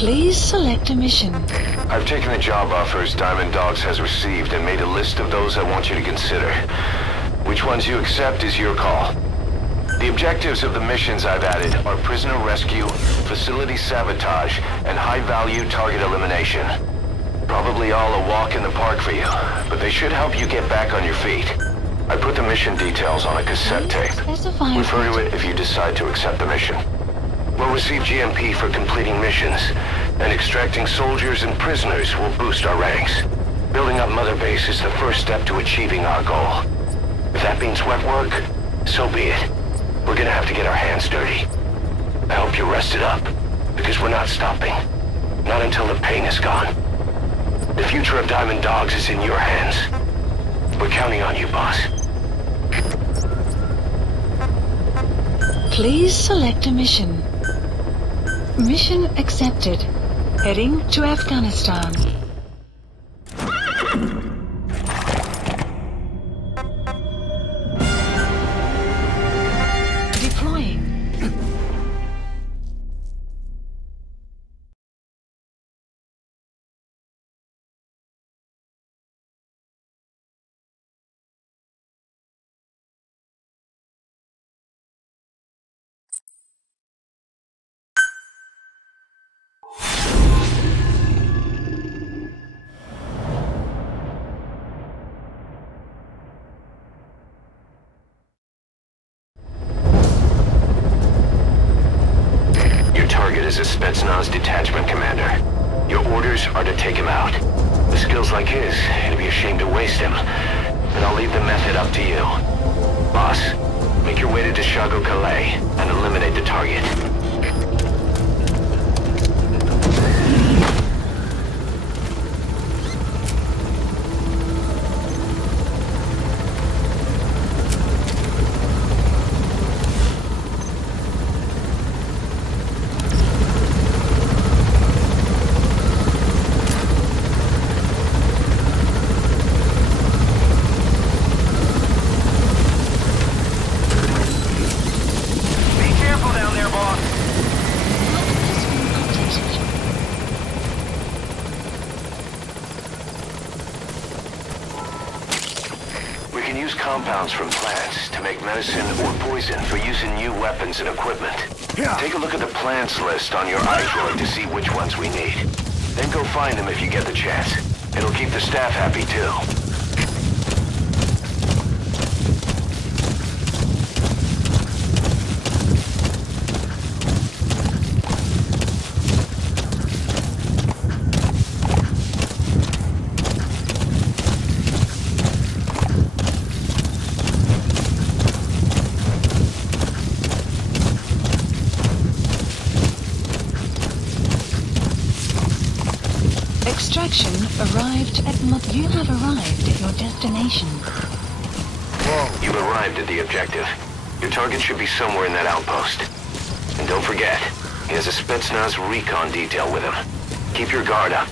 Please select a mission. I've taken the job offers Diamond Dogs has received and made a list of those I want you to consider. Which ones you accept is your call. The objectives of the missions I've added are prisoner rescue, facility sabotage, and high-value target elimination. Probably all a walk in the park for you, but they should help you get back on your feet. I put the mission details on a cassette tape. Refer to it if you decide to accept the mission. We'll receive GMP for completing missions, and extracting soldiers and prisoners will boost our ranks. Building up Mother Base is the first step to achieving our goal. If that means wet work, so be it. We're gonna have to get our hands dirty. I hope you're rested up, because we're not stopping. Not until the pain is gone. The future of Diamond Dogs is in your hands. We're counting on you, boss. Please select a mission. Mission accepted. Heading to Afghanistan. Deploying. Is a Spetsnaz detachment commander. Your orders are to take him out. With skills like his, it'd be a shame to waste him. But I'll leave the method up to you. Boss, make your way to Dishago Calais and eliminate the target. Compounds from plants to make medicine or poison for use in new weapons and equipment. Take a look at the plants list on your iDroid to see which ones we need. Then go find them if you get the chance. It'll keep the staff happy too. Extraction arrived at You have arrived at your destination. Whoa. You've arrived at the objective. Your target should be somewhere in that outpost. And don't forget, he has a Spetsnaz recon detail with him. Keep your guard up.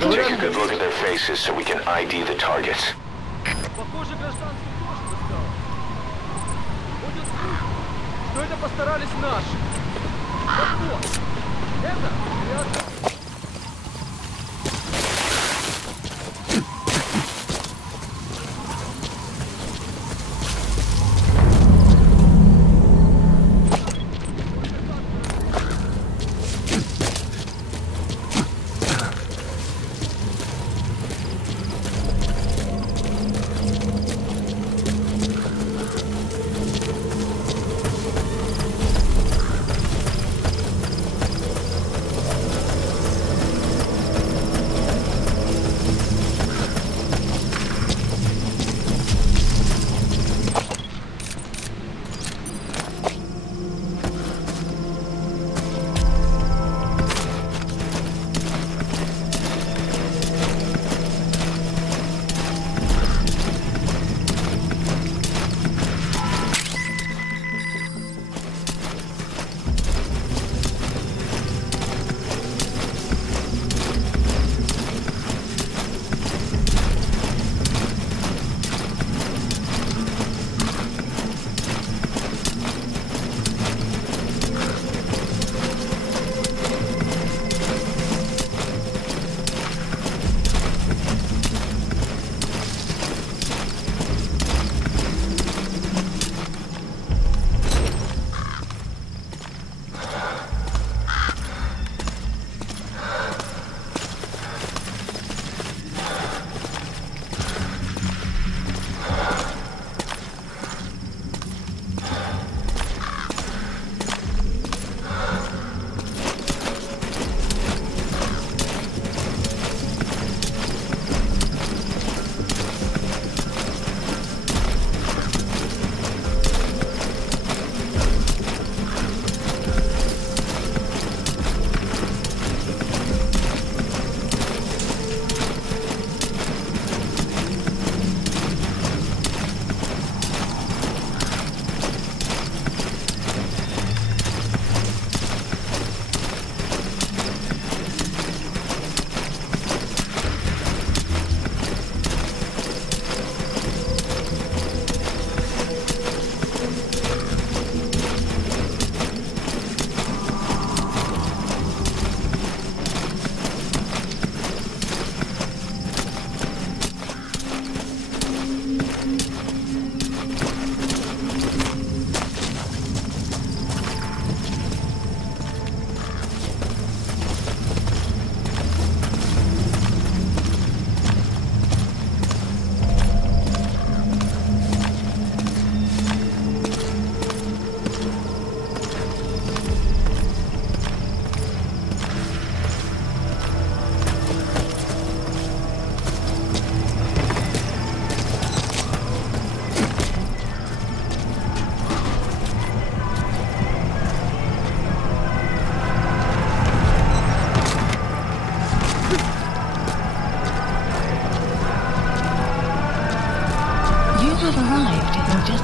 Take a good look at their faces so we can ID the targets. Похоже, гражданский тоже достал. Ходят слухи, что это постарались наши. Так вот, это рядом.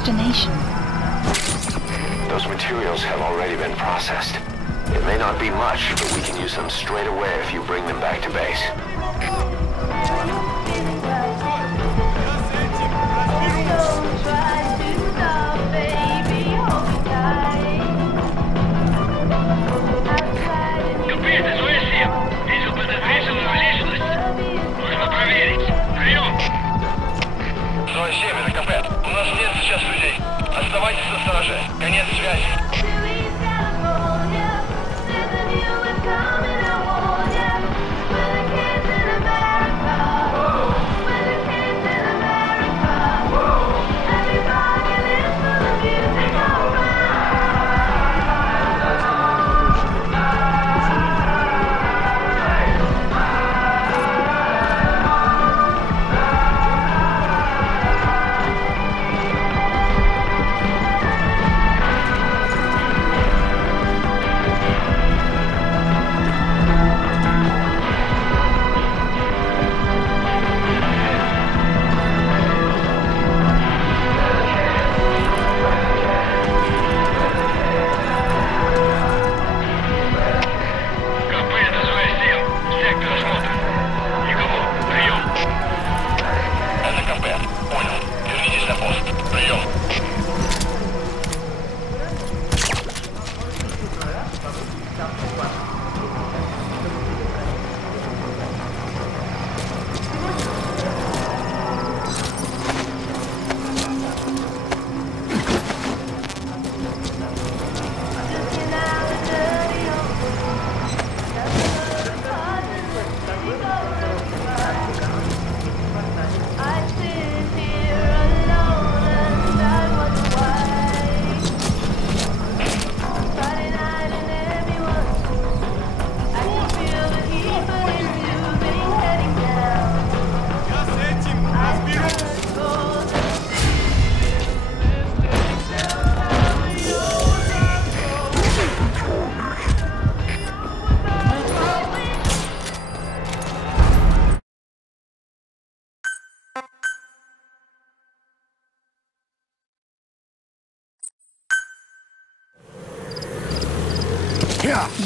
destination. Those materials have already been processed. It may not be much, but we can use them straight away if you bring them back to base. Оставайтесь настороже. Конец связи.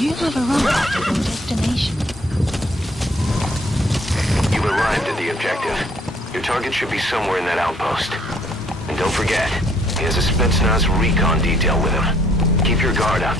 You have arrived at your destination. You've arrived at the objective. Your target should be somewhere in that outpost. And don't forget, he has a Spetsnaz recon detail with him. Keep your guard up.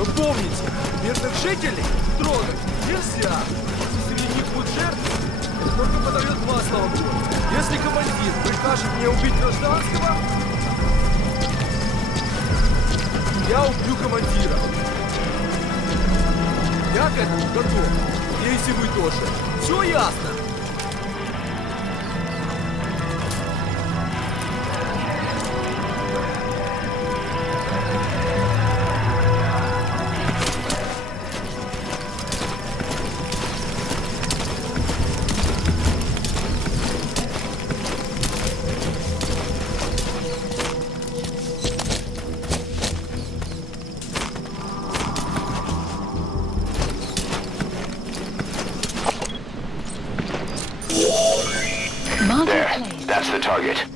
Но помните, мирных жителей трогать нельзя. Если среди них будут жертвы, это только подает масло в огонь. Если командир прикажет мне убить гражданского, я убью командира. Я к этому готов. Надеюсь, и вы тоже. Все ясно? the target.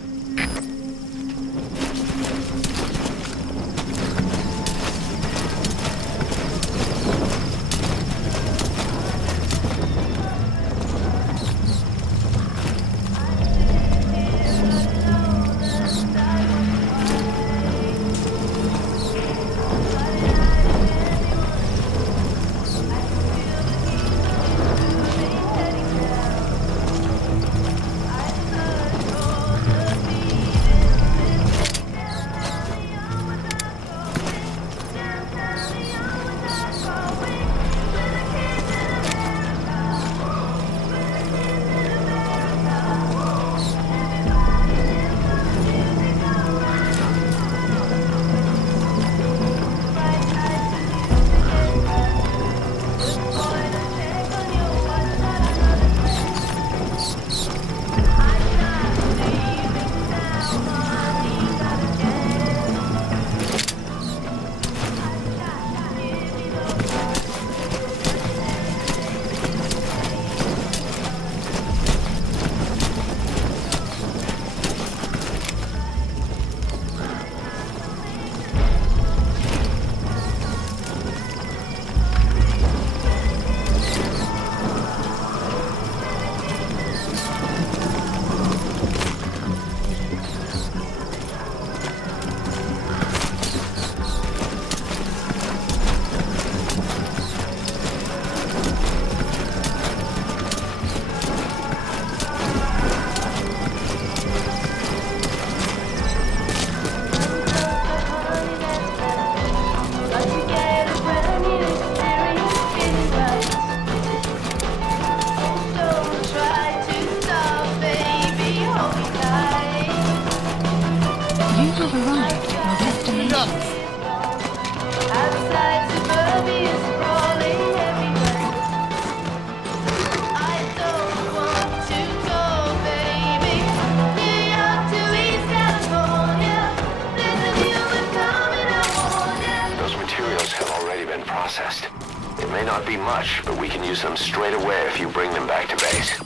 It may not be much, but we can use them straight away if you bring them back to base.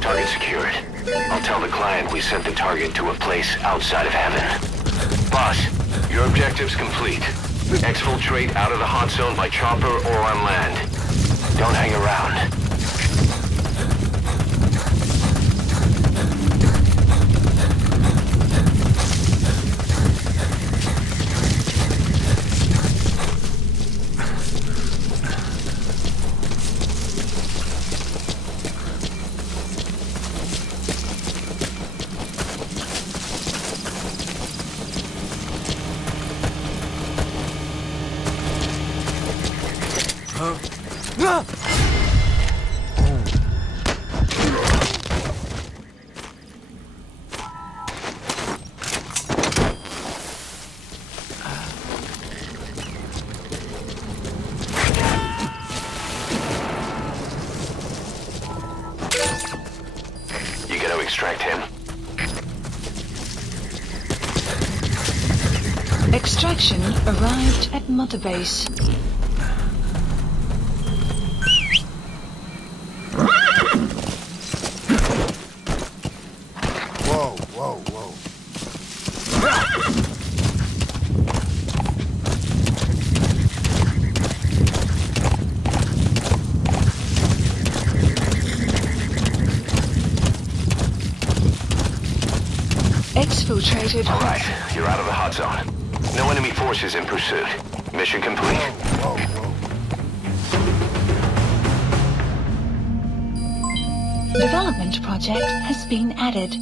Target secured. I'll tell the client we sent the target to a place outside of heaven. Boss, your objective's complete. Exfiltrate out of the hot zone by chopper or on land. Don't hang around. You gotta extract him. Extraction arrived at Mother Base. Whoa, whoa, whoa. Exfiltrated. All right, you're out of the hot zone. No enemy forces in pursuit. Mission complete. Development project has been added.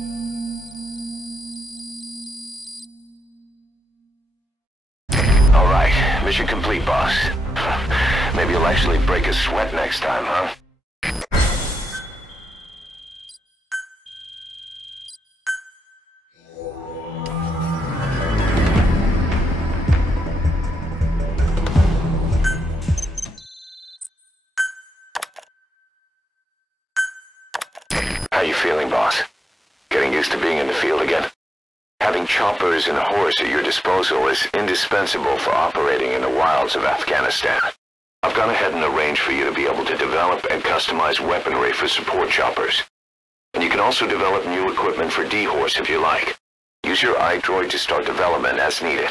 All right, mission complete, boss. Maybe you'll actually break a sweat next time, huh? How you feeling, boss? Getting used to being in the field again? Having choppers and horse at your disposal is indispensable for operating in the wilds of Afghanistan. I've gone ahead and arranged for you to be able to develop and customize weaponry for support choppers. And you can also develop new equipment for D-Horse if you like. Use your iDroid to start development as needed.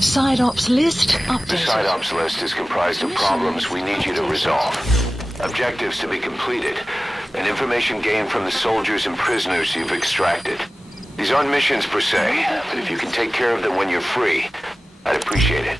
Side ops list The updated. side ops list is comprised of problems we need you to resolve, objectives to be completed, and information gained from the soldiers and prisoners you've extracted. These aren't missions per se, but if you can take care of them when you're free, I'd appreciate it.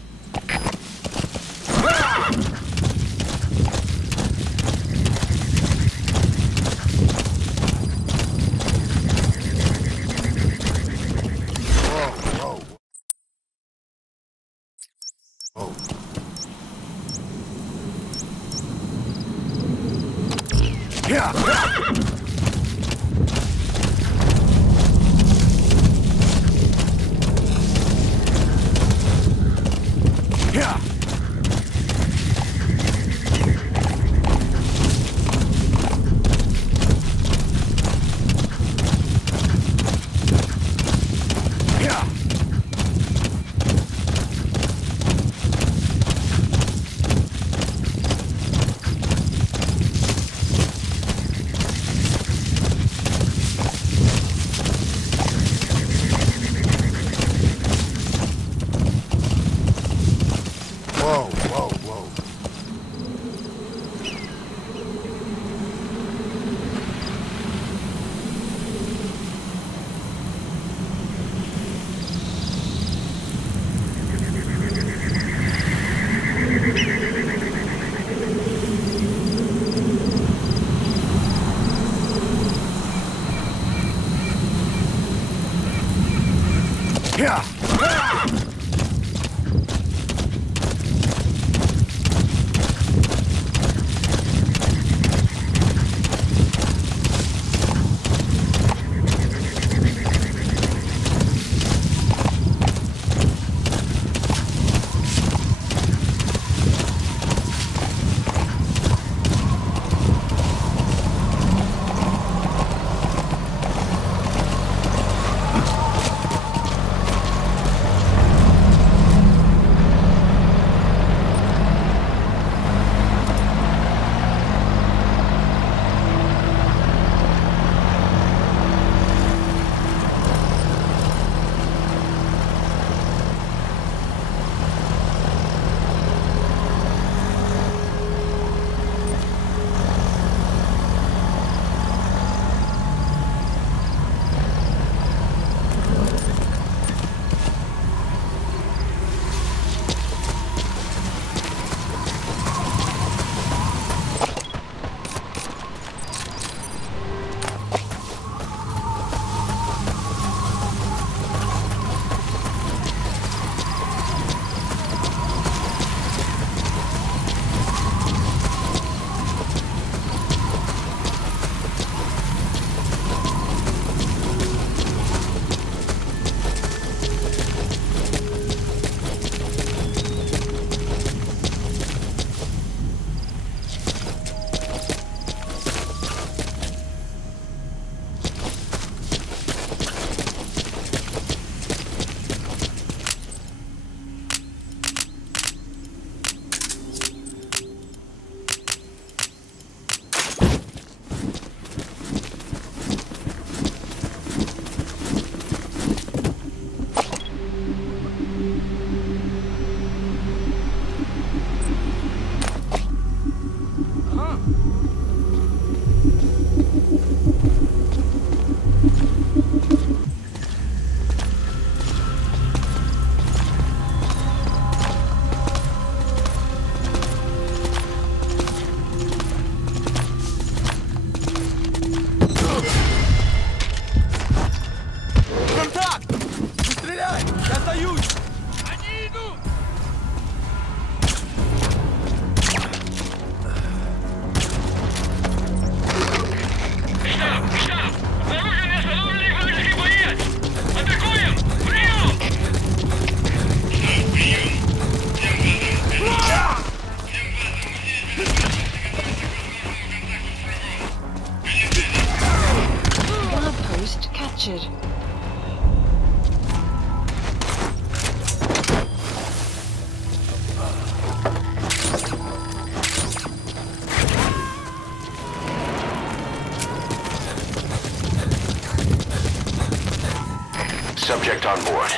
subject on board.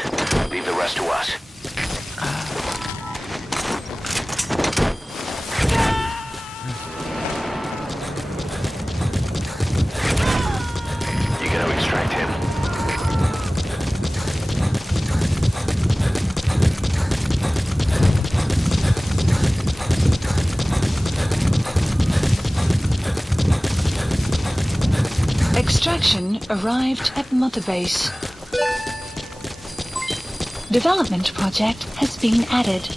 Leave the rest to us. You gotta extract him. Extraction arrived at Mother Base. Development project has been added.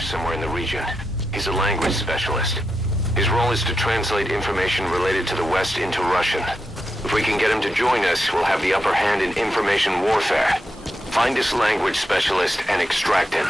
Somewhere in the region. He's a language specialist. His role is to translate information related to the West into Russian. If we can get him to join us, we'll have the upper hand in information warfare. Find this language specialist and extract him.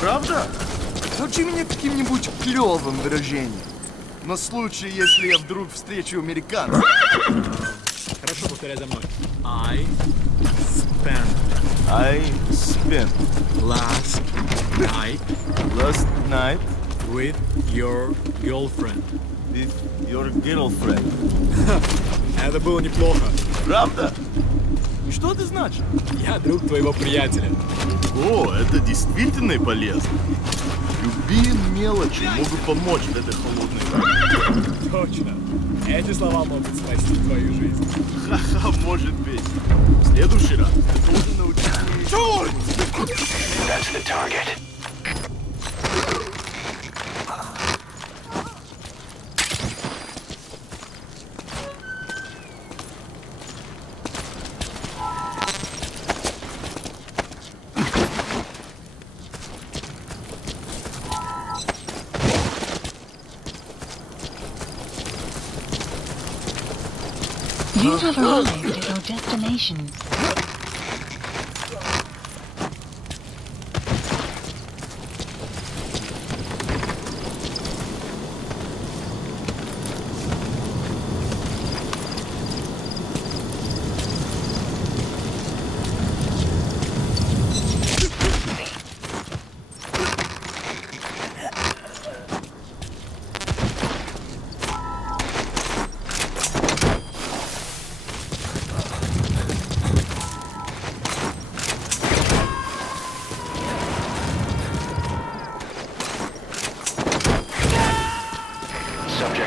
Правда? Научи меня каким-нибудь клёвым выражением. На случай, если я вдруг встречу американца. Хорошо, повторяй за мной. I spent last night with your girlfriend. With your girlfriend. Это было неплохо. Правда? И что это значит? Я друг твоего приятеля. О, это действительно полезно. Любые мелочи могут помочь в этой холодной войне. Точно. Эти слова могут спасти твою жизнь. Ха-ха, может быть. В следующий раз ты должен научить меня... Черт! That's the target. You have arrived at your destination.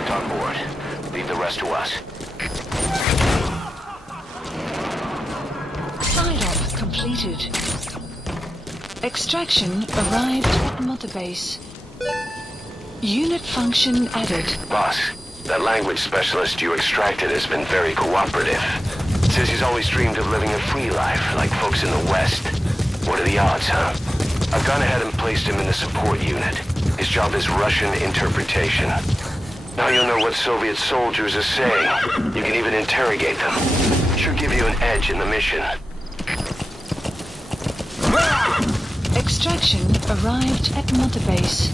suspect on board. Leave the rest to us. Side-op completed. Extraction arrived at Mother Base. Unit function added. Boss, that language specialist you extracted has been very cooperative. Says he's always dreamed of living a free life, like folks in the West. What are the odds, huh? I've gone ahead and placed him in the support unit. His job is Russian interpretation. Now you'll know what Soviet soldiers are saying. You can even interrogate them. Should give you an edge in the mission. Extraction arrived at Mother Base.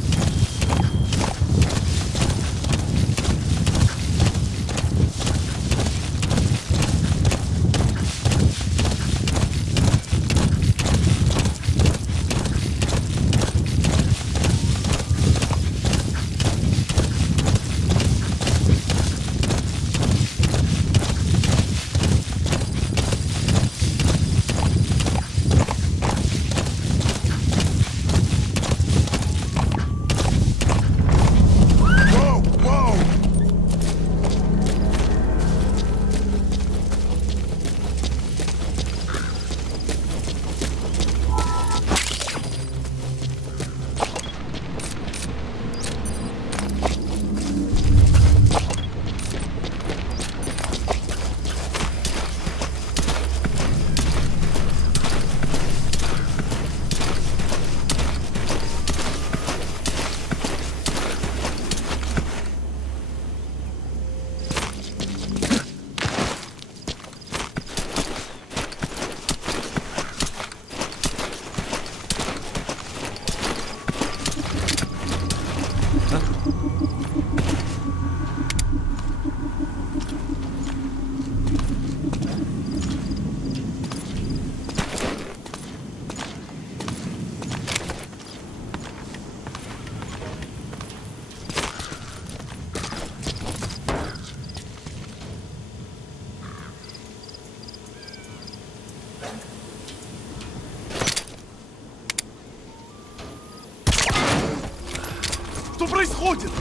Что происходит?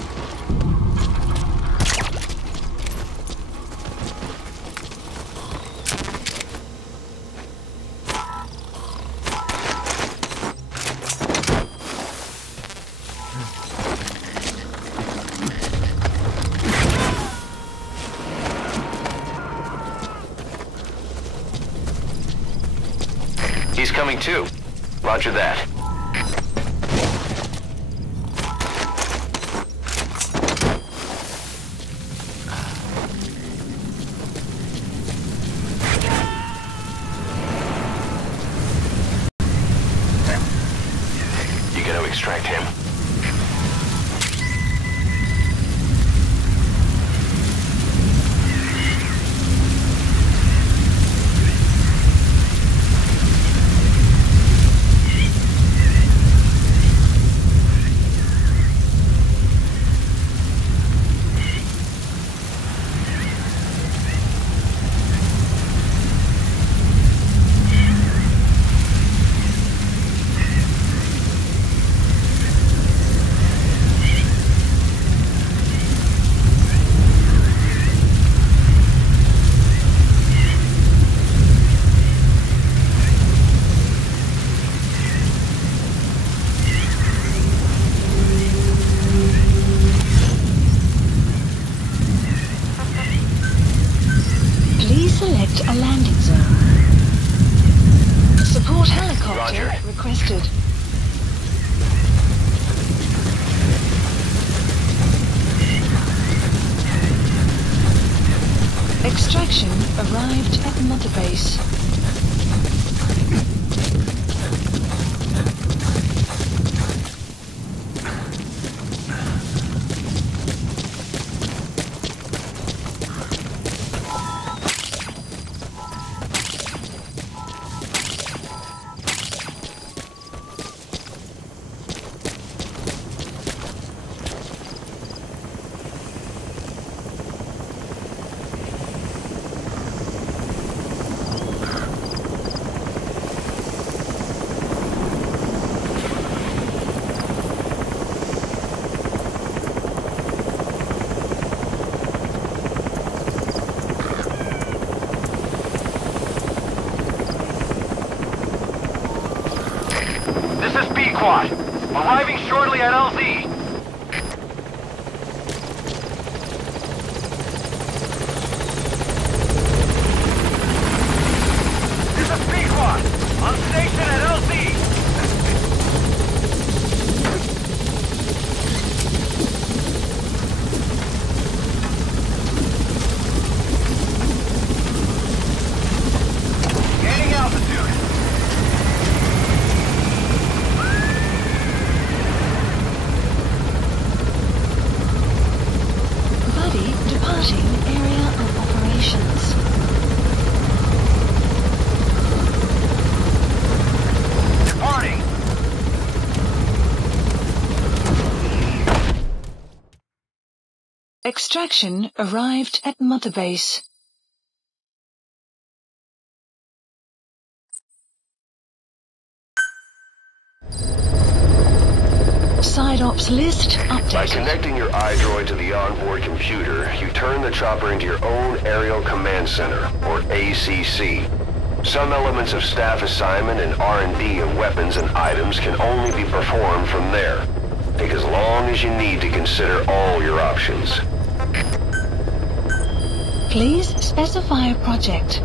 He's coming too. Roger that. You gotta extract him. Select a landing zone. Support helicopter Roger. requested. Extraction arrived at Mother Base. squad. Arriving shortly at LZ. This is B squad. On station at LZ. Gaining altitude. Buddy departing area of operations. Departing. Extraction arrived at Mother Base. Side ops list By updated. connecting your iDroid to the onboard computer, you turn the chopper into your own Aerial Command Center, or ACC. Some elements of staff assignment and R&D of weapons and items can only be performed from there. Take as long as you need to consider all your options. Please specify a project.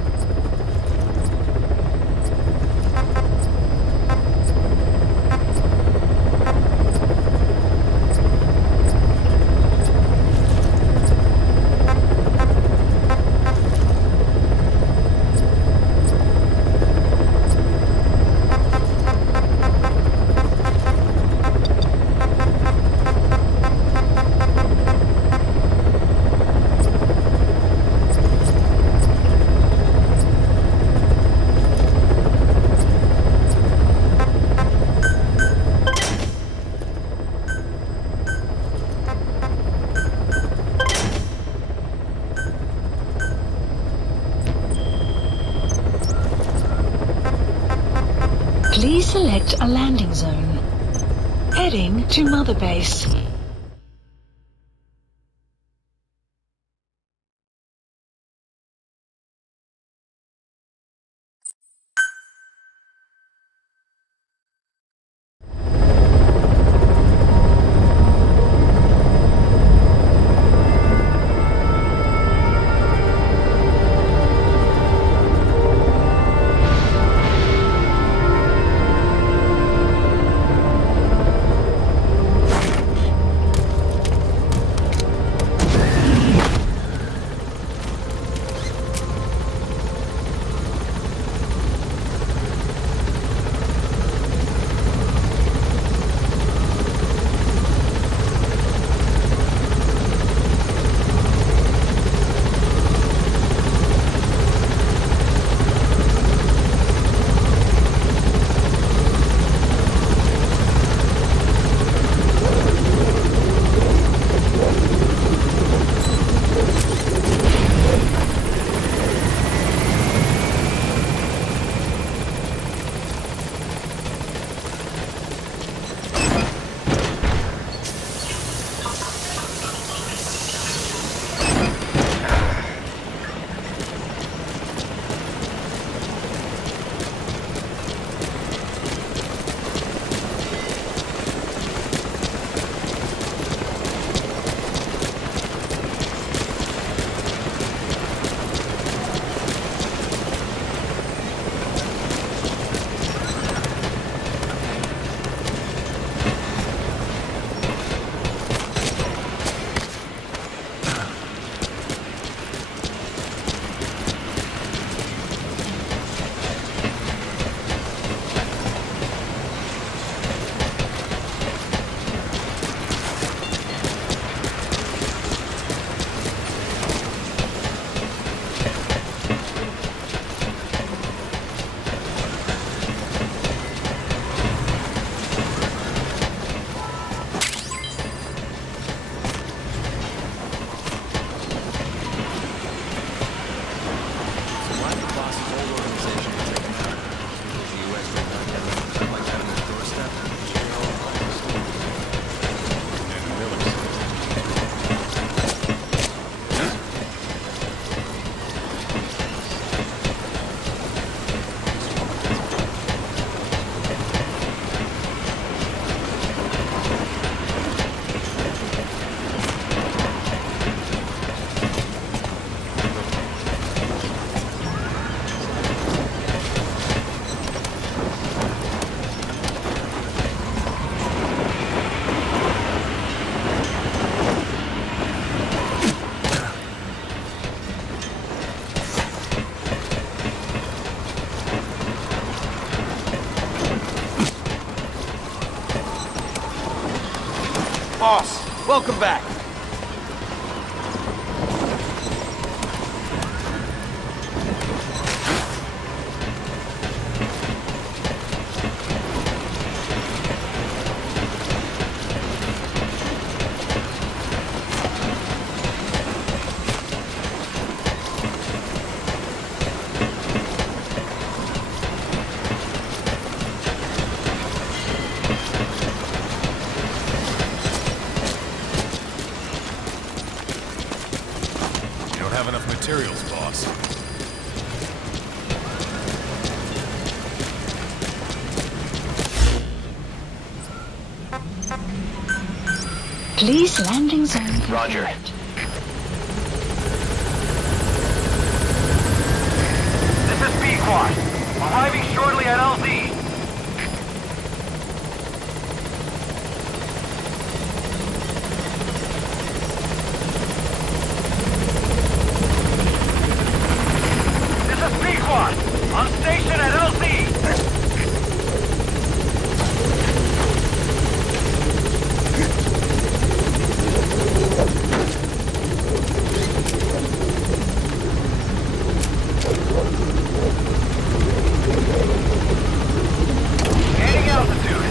Please select a landing zone. Heading to Mother Base. Boss, welcome back. Have enough materials, boss. Please landing zone confirmed. Roger. This is Pequod. Arriving shortly at LZ. On station at LZ! Gaining altitude.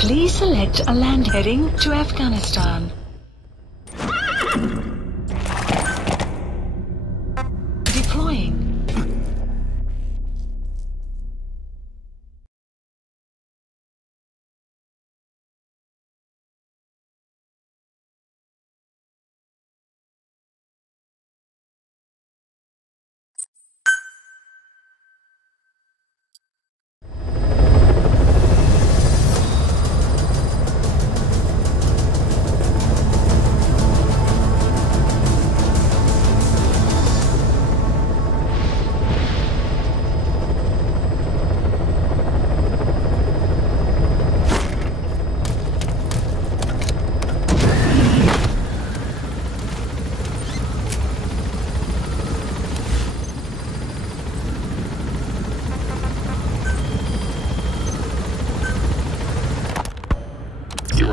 Please select a land heading to Afghanistan. Deploying.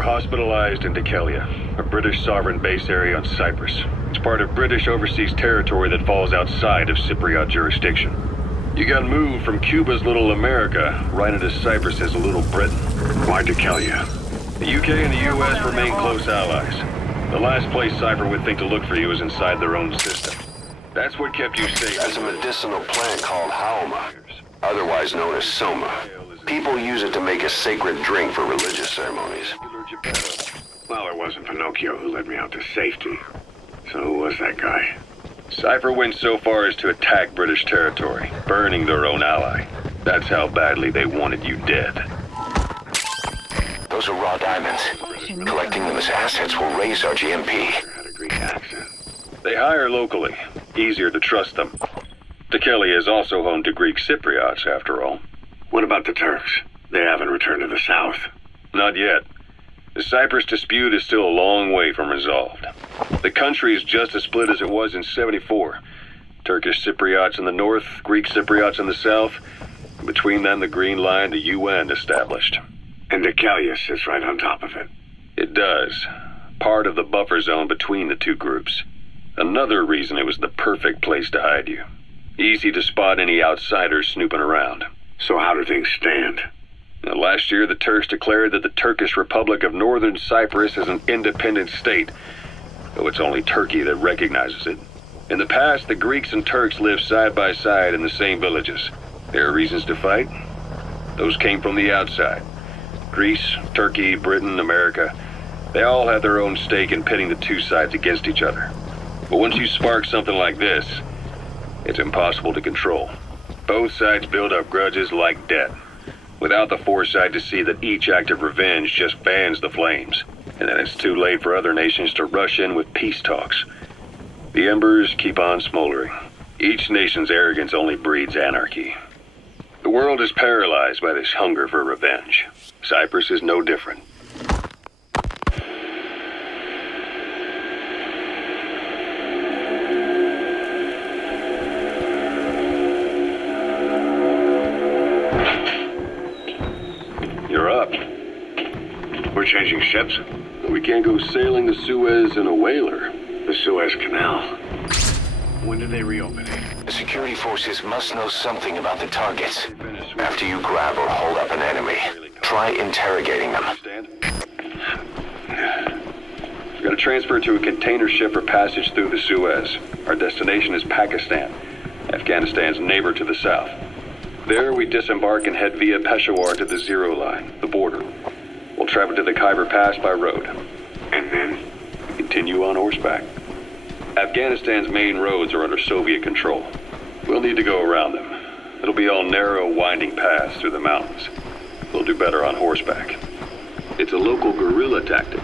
Hospitalized in Dekelia, a British sovereign base area on Cyprus. It's part of British overseas territory that falls outside of Cypriot jurisdiction. You got moved from Cuba's Little America right into Cyprus's Little Britain. Why Dekelia? The UK and the US remain close allies. The last place Cypher would think to look for you is inside their own system. That's what kept you safe. That's a medicinal plant called Haoma, otherwise known as Soma. People use it to make a sacred drink for religious ceremonies. Well, it wasn't Pinocchio who led me out to safety. So who was that guy? Cypher went so far as to attack British territory, burning their own ally. That's how badly they wanted you dead. Those are raw diamonds. Collecting them as assets will raise our GMP. Had a Greek accent. They hire locally. Easier to trust them. Dekelia is also home to Greek Cypriots, after all. What about the Turks? They haven't returned to the south. Not yet. The Cyprus dispute is still a long way from resolved. The country is just as split as it was in '74. Turkish Cypriots in the north, Greek Cypriots in the south. Between them, the Green Line, the UN established. And Dekelia sits right on top of it. It does. Part of the buffer zone between the two groups. Another reason it was the perfect place to hide you. Easy to spot any outsiders snooping around. So how do things stand? Now, last year, the Turks declared that the Turkish Republic of Northern Cyprus is an independent state, though it's only Turkey that recognizes it. In the past, the Greeks and Turks lived side by side in the same villages. There are reasons to fight. Those came from the outside. Greece, Turkey, Britain, America, they all have their own stake in pitting the two sides against each other. But once you spark something like this, it's impossible to control. Both sides build up grudges like debt, without the foresight to see that each act of revenge just fans the flames, and then it's too late for other nations to rush in with peace talks. The embers keep on smoldering. Each nation's arrogance only breeds anarchy. The world is paralyzed by this hunger for revenge. Cyprus is no different. You're up. We're changing ships? We can't go sailing the Suez in a whaler. The Suez Canal. When did they reopen it? The security forces must know something about the targets. After you grab or hold up an enemy, try interrogating them. We've got to transfer to a container ship for passage through the Suez. Our destination is Pakistan, Afghanistan's neighbor to the south. There we disembark and head via Peshawar to the Zero Line, the border. We'll travel to the Khyber Pass by road. And then? Continue on horseback. Afghanistan's main roads are under Soviet control. We'll need to go around them. It'll be all narrow, winding paths through the mountains. We'll do better on horseback. It's a local guerrilla tactic.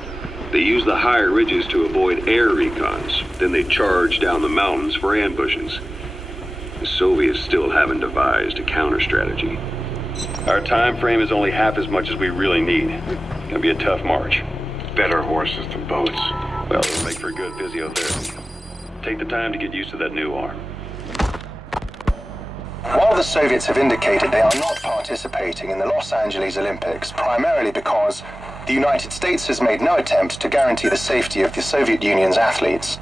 They use the higher ridges to avoid air recons. Then they charge down the mountains for ambushes. The Soviets still haven't devised a counter-strategy. Our time frame is only half as much as we really need. It's gonna be a tough march. Better horses than boats. Well, it'll make for good physiotherapy. Take the time to get used to that new arm. While the Soviets have indicated they are not participating in the Los Angeles Olympics, primarily because the United States has made no attempt to guarantee the safety of the Soviet Union's athletes,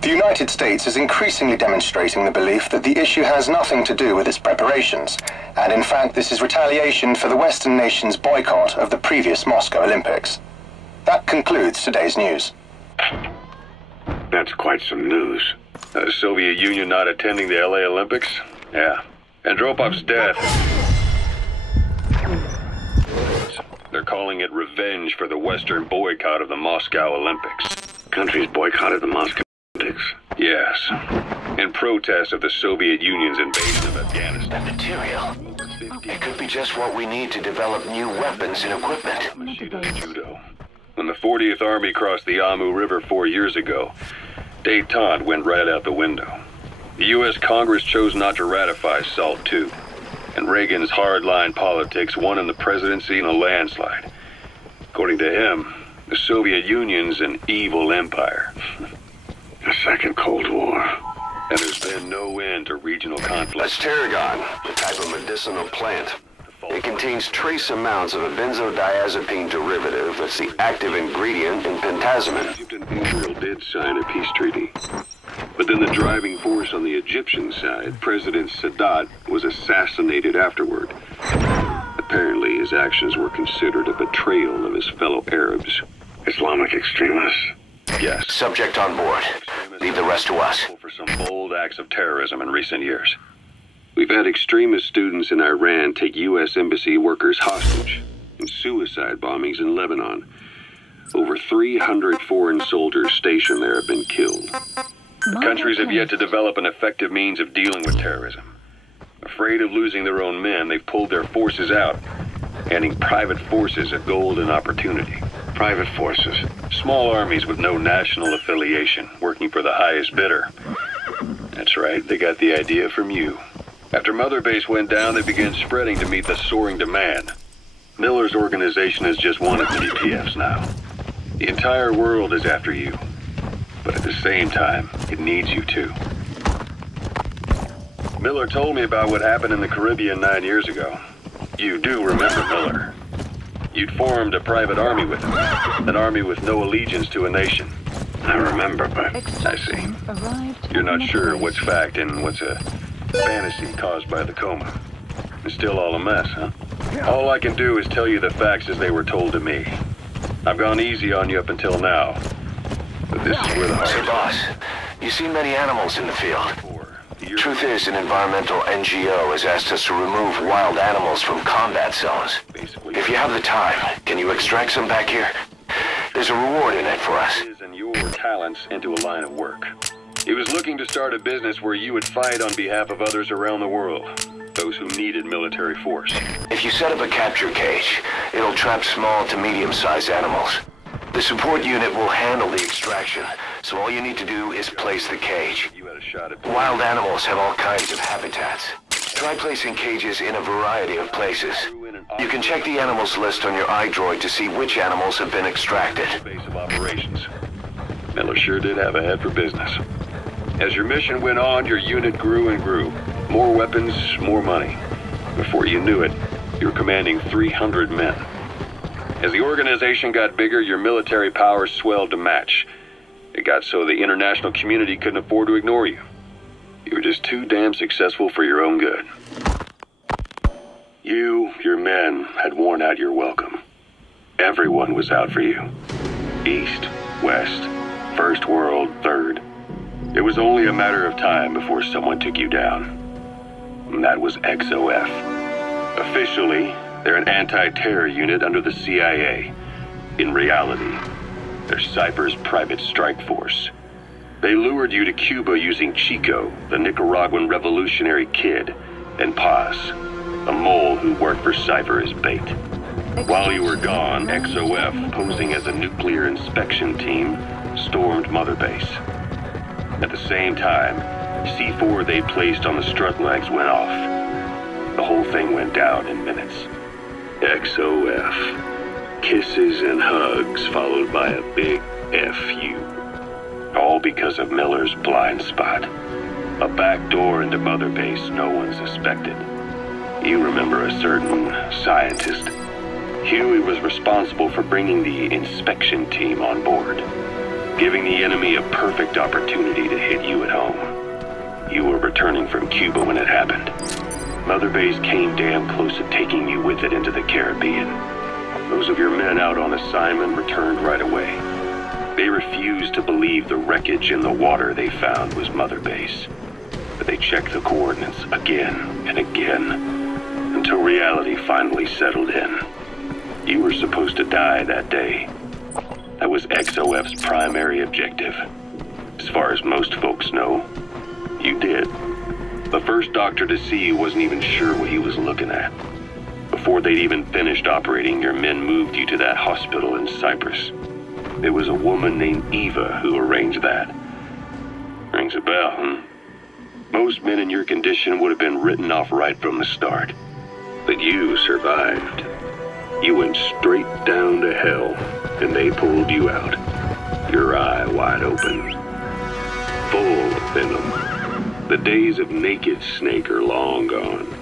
the United States is increasingly demonstrating the belief that the issue has nothing to do with its preparations, and in fact this is retaliation for the Western nations' boycott of the previous Moscow Olympics. That concludes today's news. That's quite some news. The Soviet Union not attending the LA Olympics? Yeah. Andropov's death. They're calling it revenge for the Western boycott of the Moscow Olympics. Countries boycotted the Moscow Olympics? Yes. In protest of the Soviet Union's invasion of Afghanistan. The material. It could be just what we need to develop new weapons and equipment. Judo. When the 40th Army crossed the Amu River 4 years ago, détente went right out the window. The U.S. Congress chose not to ratify SALT II, and Reagan's hardline politics won in the presidency in a landslide. According to him, the Soviet Union's an evil empire. A second Cold War. And there's been no end to regional conflict. That's tarragon, a type of medicinal plant. It contains trace amounts of a benzodiazepine derivative that's the active ingredient in pentazimine. Egypt and Israel did sign a peace treaty. But then the driving force on the Egyptian side, President Sadat, was assassinated afterward. Apparently his actions were considered a betrayal of his fellow Arabs. Islamic extremists? Yes. Subject on board. Leave the rest to us. For some bold acts of terrorism in recent years. We've had extremist students in Iran take U.S. embassy workers hostage, and suicide bombings in Lebanon. Over 300 foreign soldiers stationed there have been killed. The countries have yet to develop an effective means of dealing with terrorism. Afraid of losing their own men, they've pulled their forces out, handing private forces a golden opportunity. Private forces? Small armies with no national affiliation, working for the highest bidder. That's right, they got the idea from you. After Mother Base went down, they began spreading to meet the soaring demand. Miller's organization is just one of many PFs now. The entire world is after you. But at the same time, it needs you too. Miller told me about what happened in the Caribbean 9 years ago. You do remember Miller. You'd formed a private army with him. An army with no allegiance to a nation. I remember, but... I see. You're not sure what's fact and what's a fantasy caused by the coma. It's still all a mess, huh? All I can do is tell you the facts as they were told to me. I've gone easy on you up until now. But this is where the heart Say, boss, you see many animals in the field. Truth is, an environmental NGO has asked us to remove wild animals from combat zones. If you have the time, can you extract some back here? There's a reward in it for us. And your talents into a line of work. He was looking to start a business where you would fight on behalf of others around the world. Those who needed military force. If you set up a capture cage, it'll trap small to medium-sized animals. The support unit will handle the extraction, so all you need to do is place the cage. Wild animals have all kinds of habitats. Try placing cages in a variety of places. You can check the animals list on your iDroid to see which animals have been extracted. Base of operations. Miller sure did have a head for business. As your mission went on, your unit grew and grew. More weapons, more money. Before you knew it, you were commanding 300 men. As the organization got bigger, your military powers swelled to match. It got so the international community couldn't afford to ignore you. You were just too damn successful for your own good. You, your men, had worn out your welcome. Everyone was out for you. East, West, First World, Third. It was only a matter of time before someone took you down. And that was XOF. Officially, they're an anti-terror unit under the CIA. In reality, they're Cypher's private strike force. They lured you to Cuba using Chico, the Nicaraguan revolutionary kid, and Paz, a mole who worked for Cypher as bait. While you were gone, XOF, posing as a nuclear inspection team, stormed Mother Base. At the same time, C4 they placed on the strut legs went off. The whole thing went down in minutes. XOF. Kisses and hugs followed by a big FU. All because of Miller's blind spot. A back door into Mother Base no one suspected. You remember a certain scientist. Huey was responsible for bringing the inspection team on board, giving the enemy a perfect opportunity to hit you at home. You were returning from Cuba when it happened. Mother Base came damn close to taking you with it into the Caribbean. Those of your men out on assignment returned right away. They refused to believe the wreckage in the water they found was Mother Base. But they checked the coordinates again and again, until reality finally settled in. You were supposed to die that day. That was XOF's primary objective. As far as most folks know, you did. The first doctor to see you wasn't even sure what he was looking at. Before they'd even finished operating, your men moved you to that hospital in Cyprus. It was a woman named Eva who arranged that. Rings a bell, huh? Most men in your condition would have been written off right from the start. But you survived. You went straight down to hell, and they pulled you out. Your eye wide open. Full of venom. The days of naked Snake are long gone.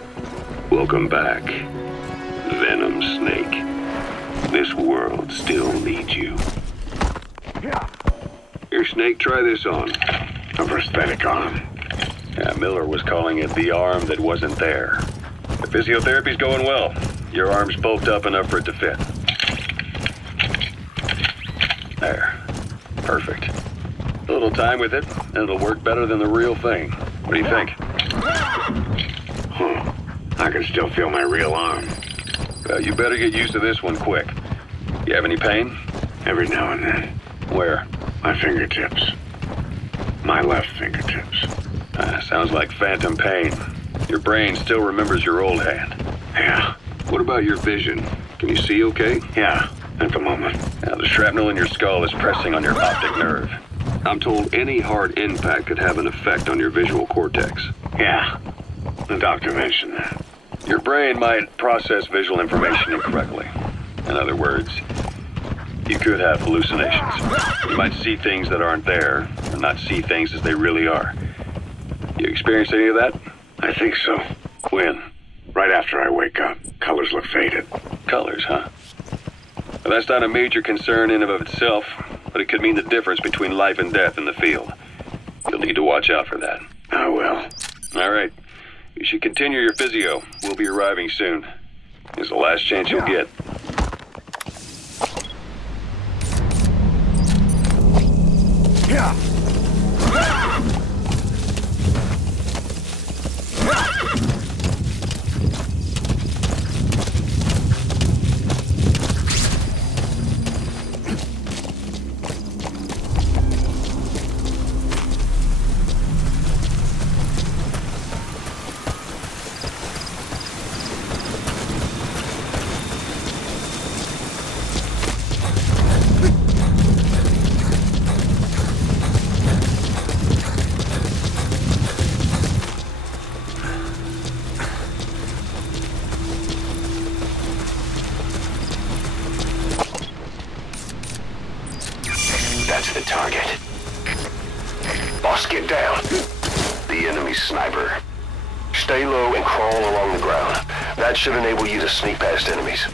Welcome back, Venom Snake. This world still needs you. Here, Snake, try this on. A prosthetic arm. Yeah, Miller was calling it the arm that wasn't there. The physiotherapy's going well. Your arm's bulked up enough for it to fit. There. Perfect. A little time with it, and it'll work better than the real thing. What do you think? I can still feel my real arm. You better get used to this one quick. You have any pain? Every now and then. Where? My fingertips. My left fingertips. Sounds like phantom pain. Your brain still remembers your old hand. Yeah. What about your vision? Can you see okay? Yeah, at the moment. Now, the shrapnel in your skull is pressing on your optic nerve. I'm told any hard impact could have an effect on your visual cortex. Yeah, the doctor mentioned that. Your brain might process visual information incorrectly. In other words, you could have hallucinations. You might see things that aren't there, and not see things as they really are. You experience any of that? I think so. When? Right after I wake up. Colors look faded. Colors, huh? Well, that's not a major concern in and of itself, but it could mean the difference between life and death in the field. You'll need to watch out for that. I will. All right. You should continue your physio. We'll be arriving soon. It's the last chance you'll get. the target. Boss, get down. The enemy sniper. Stay low and crawl along the ground. That should enable you to sneak past enemies.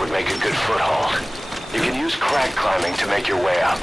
Would make a good foothold. You can use crag climbing to make your way up.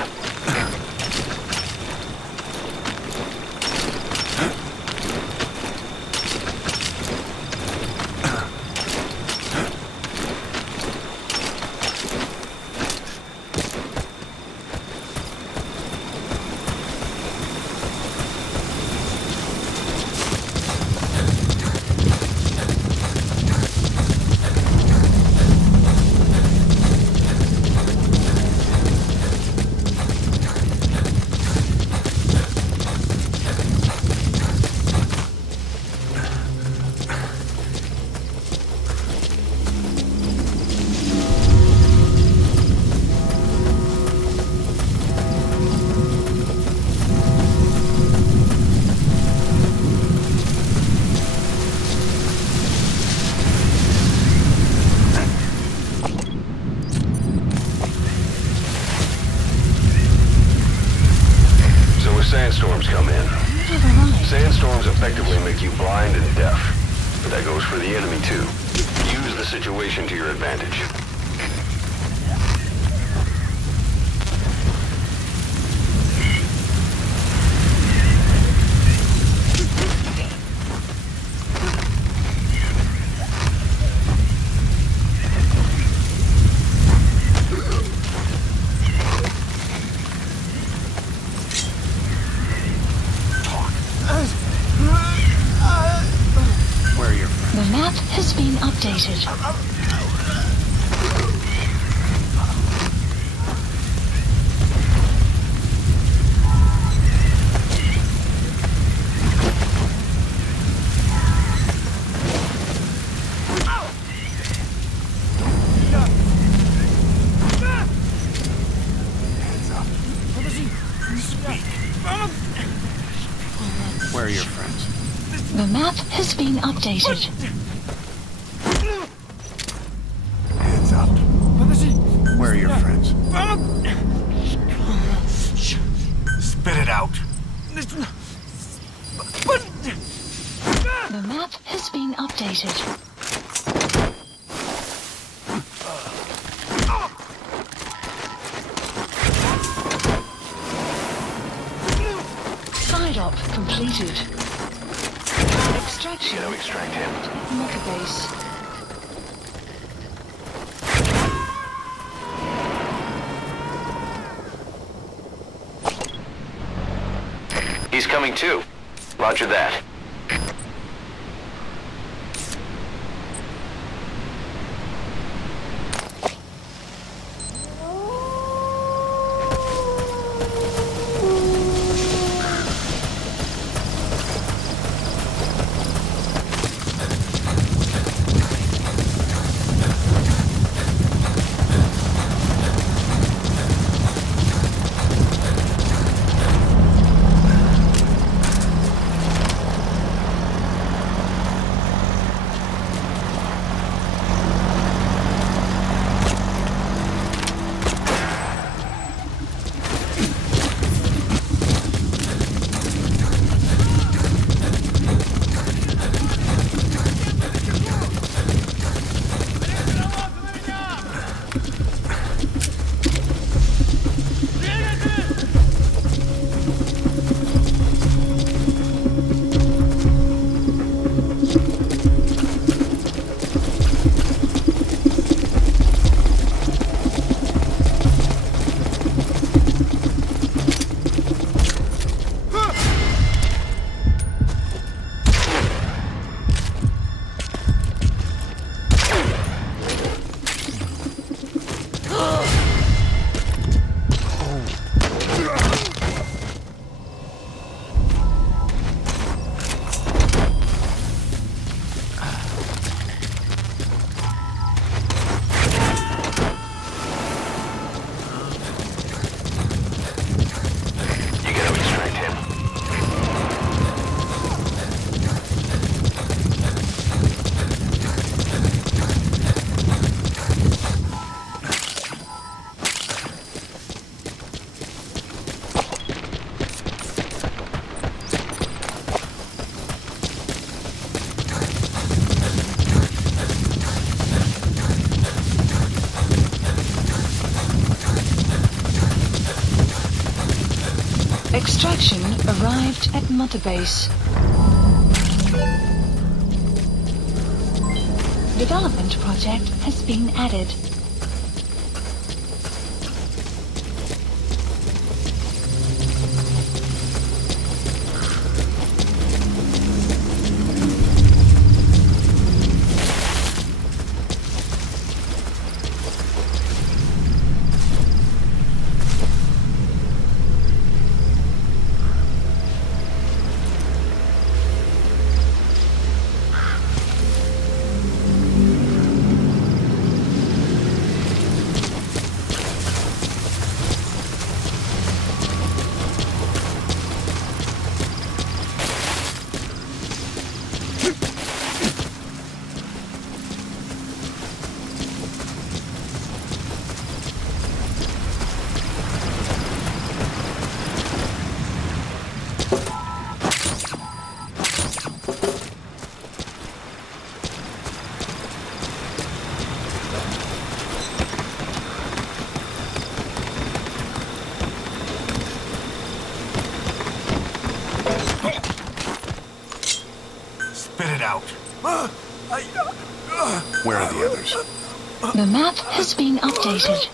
Sandstorms come in. Sandstorms effectively make you blind and deaf. But that goes for the enemy too. Use the situation to your advantage. The map has been updated. Where are your friends? The map has been updated. Hands up. Where are your friends? Spit it out. The map has been updated. Side op completed. Extraction. Extract him. Mother base. He's coming too. Roger that. Extraction arrived at Mother Base. Development project has been added. Where are the others? The map has been updated.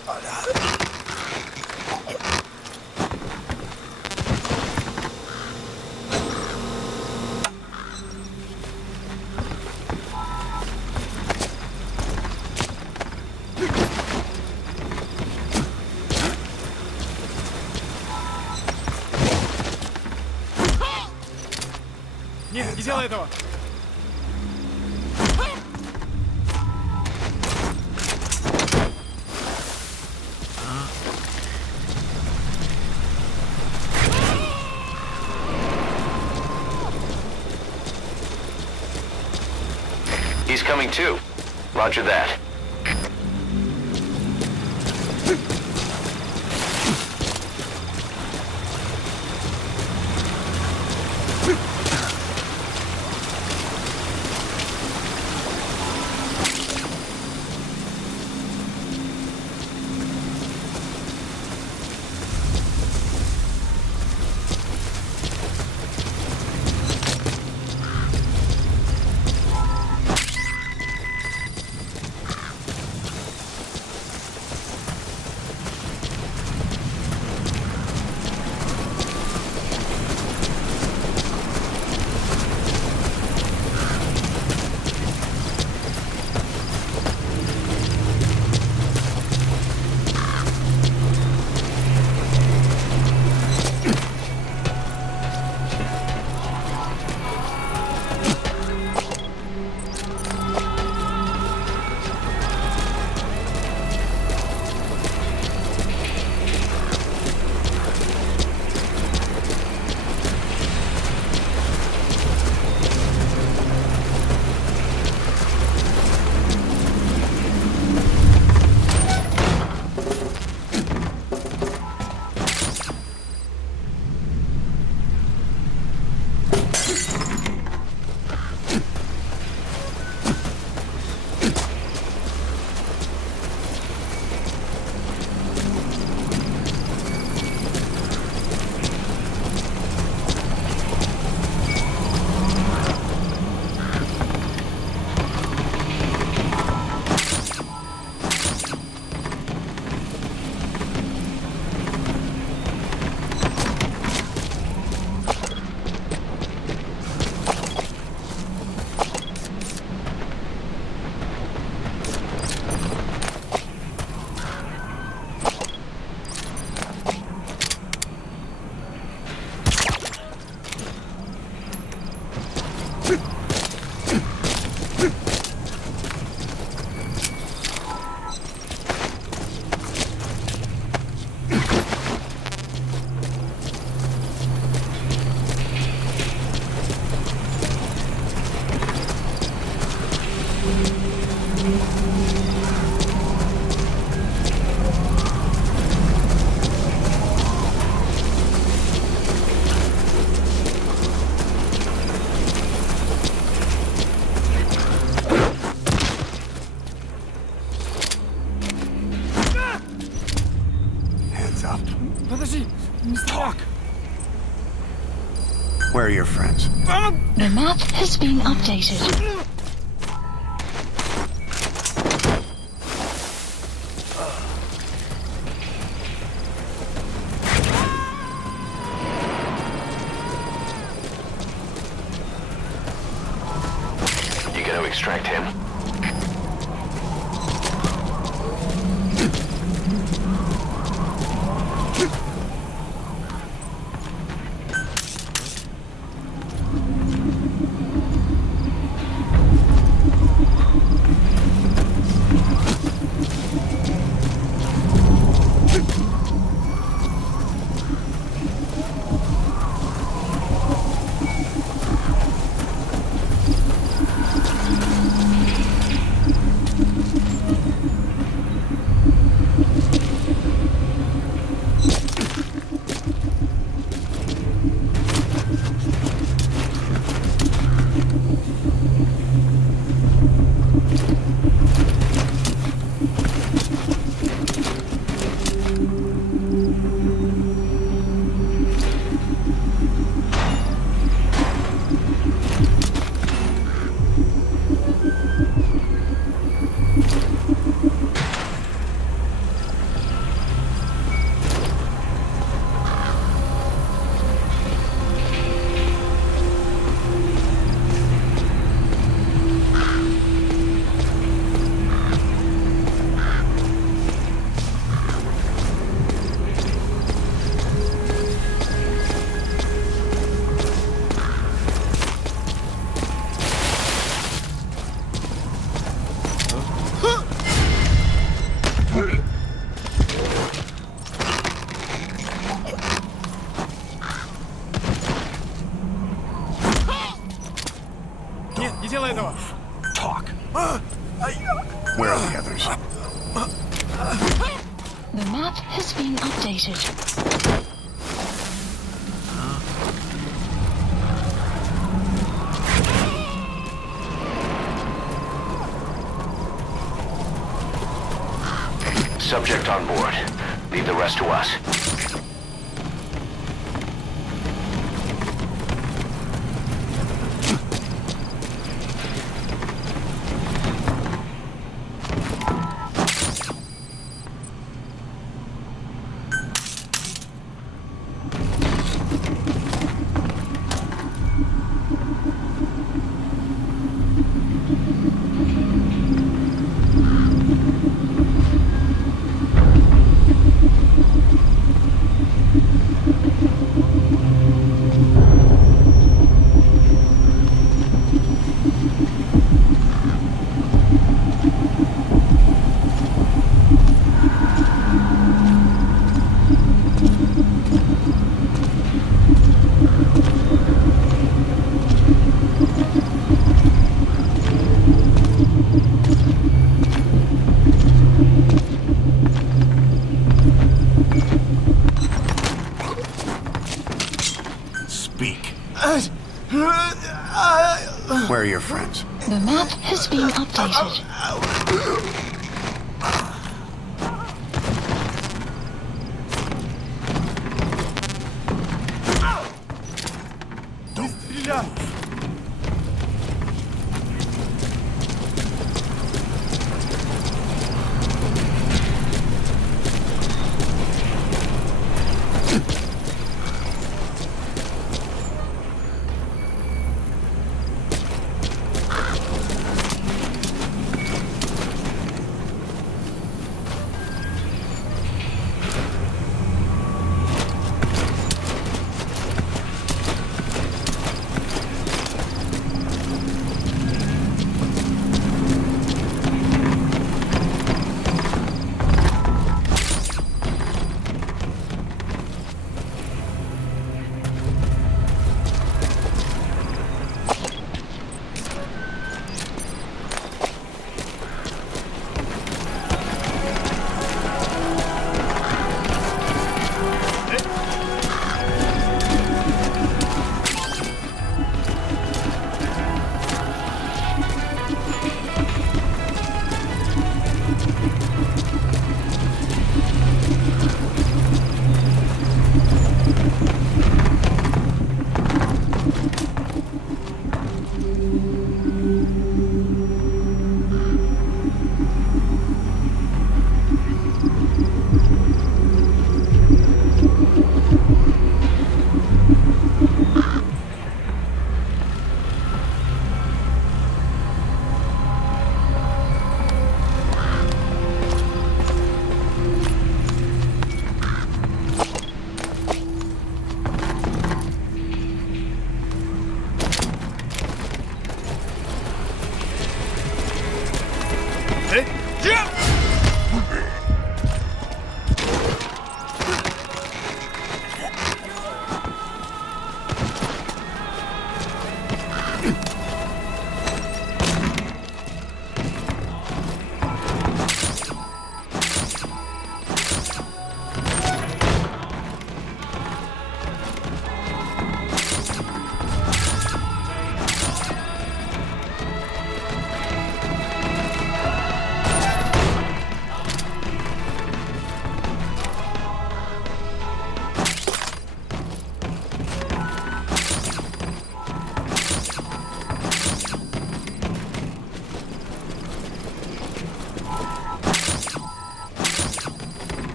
Нет, не делай этого! He's coming too. Roger that. Подожди, не так. Where are your friends? The map has been updated. You gonna extract him? Talk. Where are the others? The map has been updated. Subject on board. Leave the rest to us. Where are your friends? The map has been updated.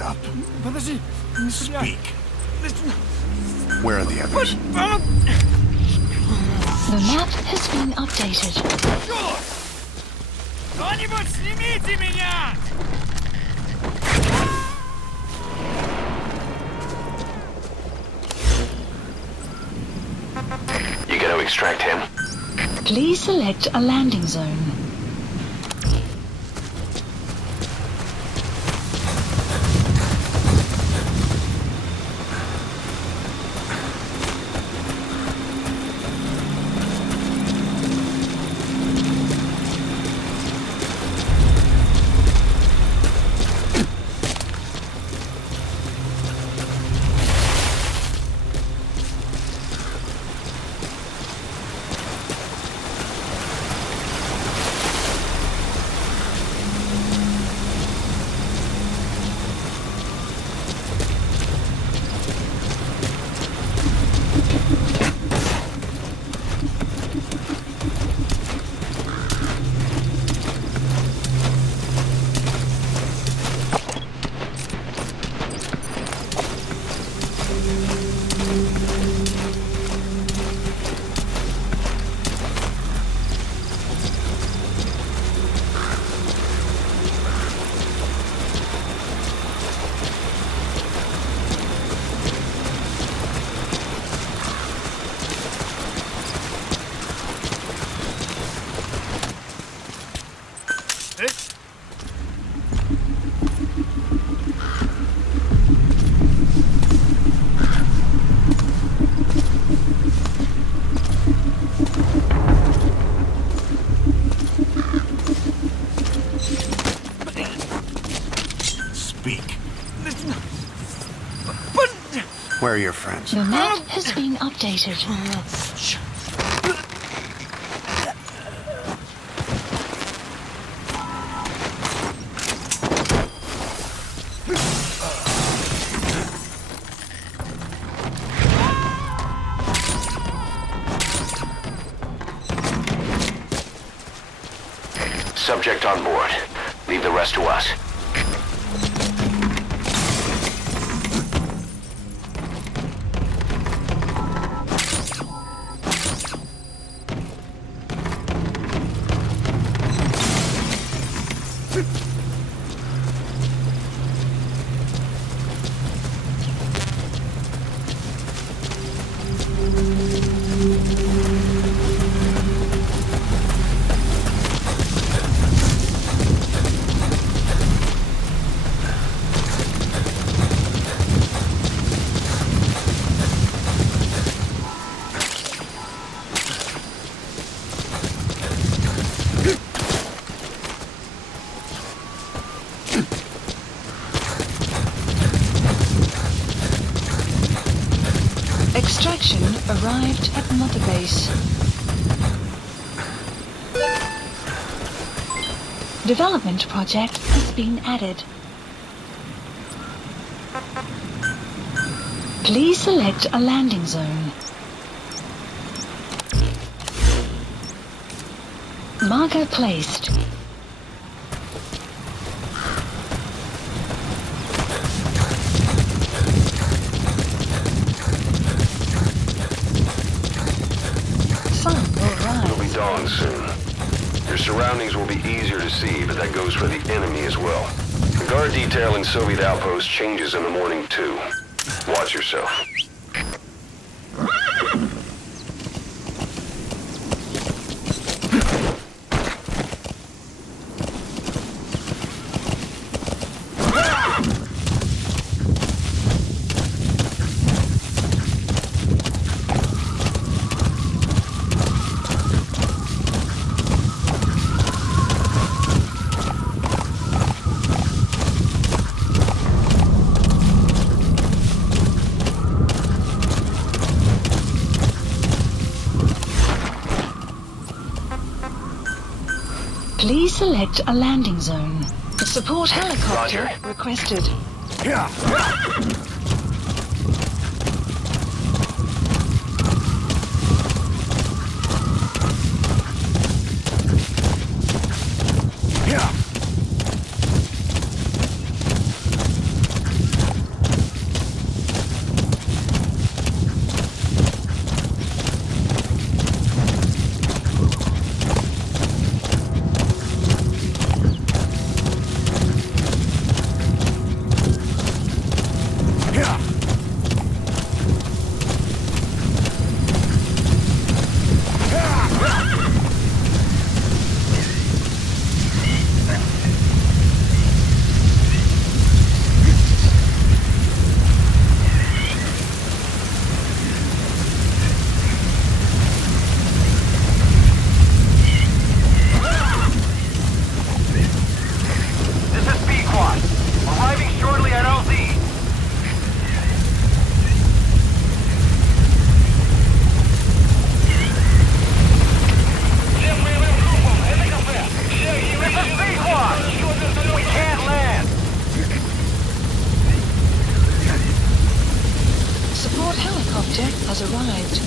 Heads up. Подожди, не стреляй. Speak. Where are the others? The map has been updated. Кто-нибудь снимите меня! You gonna extract him? Please select a landing zone. Where are your friends? The map has been updated. Subject on board. Leave the rest to us. Extraction arrived at Mother Base. Development project has been added. Please select a landing zone. Marker placed. It'll be dawn soon. Your surroundings will be easier to see, but that goes for the enemy as well. The guard detail in Soviet outpost changes in the morning too. Watch yourself. Please select a landing zone. A support helicopter requested. Yeah. object has arrived.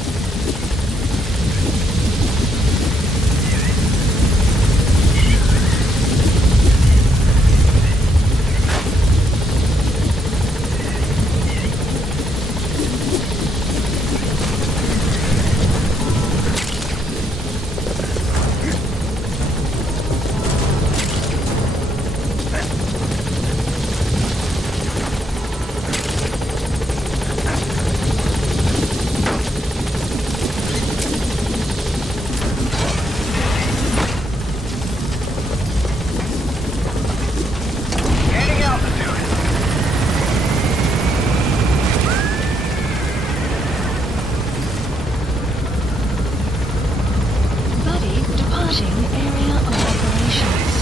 Area of operations.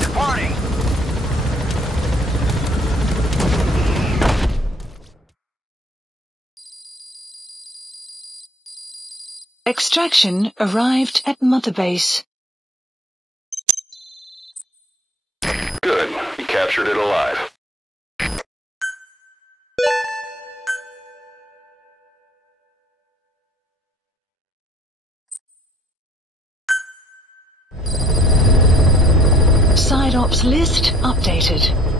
Departing. Extraction arrived at Mother Base. Good. You captured it alive. Side ops list updated.